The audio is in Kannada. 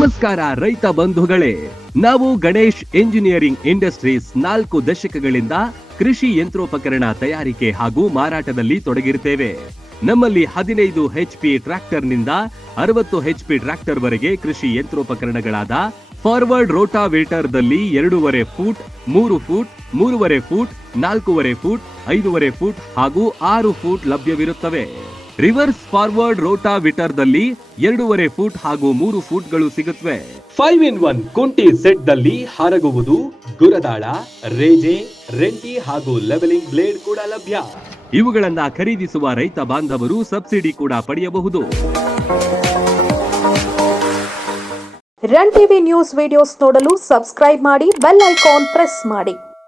ನಮಸ್ಕಾರ ರೈತ ಬಂಧುಗಳೇ, ನಾವು ಗಣೇಶ್ ಎಂಜಿನಿಯರಿಂಗ್ ಇಂಡಸ್ಟ್ರೀಸ್ 4 ದಶಕಗಳಿಂದ ಕೃಷಿ ಯಂತ್ರೋಪಕರಣ ತಯಾರಿಕೆ ಹಾಗೂ ಮಾರಾಟದಲ್ಲಿ ತೊಡಗಿರುತ್ತೇವೆ. ನಮ್ಮಲ್ಲಿ 15 HP ಟ್ರ್ಯಾಕ್ಟರ್ನಿಂದ 60 HP ಟ್ರ್ಯಾಕ್ಟರ್ ವರೆಗೆ ಕೃಷಿ ಯಂತ್ರೋಪಕರಣಗಳಾದ ಫಾರ್ವರ್ಡ್ ರೋಟಾವೇಟರ್ದಲ್ಲಿ 2.5 foot, 3 foot, 3.5 foot, 4.5 foot, 5.5 foot ಹಾಗೂ 6 ಫೂಟ್ ಲಭ್ಯವಿರುತ್ತವೆ. ರಿವರ್ಸ್ ಫಾರ್ವರ್ಡ್ ರೋಟಾವೇಟರ್ದಲ್ಲಿ 2.5 ಫೂಟ್ ಹಾಗೂ 3 ಫೂಟ್ಗಳು ಸಿಗುತ್ತವೆ. 5-in-1 ಕುಂಟಿ ಸೆಟ್ ದಲ್ಲಿ ಹರಗುವುದು, ಗುರದಾಳ, ರೇಜೆ, ರೆಂಟಿ ಹಾಗೂ ಲೆವೆಲಿಂಗ್ ಬ್ಲೇಡ್ ಕೂಡ ಲಭ್ಯ. ಇವುಗಳನ್ನ ಖರೀದಿಸುವ ರೈತ ಬಾಂಧವರು ಸಬ್ಸಿಡಿ ಕೂಡ ಪಡೆಯಬಹುದು. ರನ್ ಟಿವಿ ನ್ಯೂಸ್ ವಿಡಿಯೋಸ್ ನೋಡಲು ಸಬ್ಸ್ಕ್ರೈಬ್ ಮಾಡಿ, ಬೆಲ್ ಐಕಾನ್ ಪ್ರೆಸ್ ಮಾಡಿ.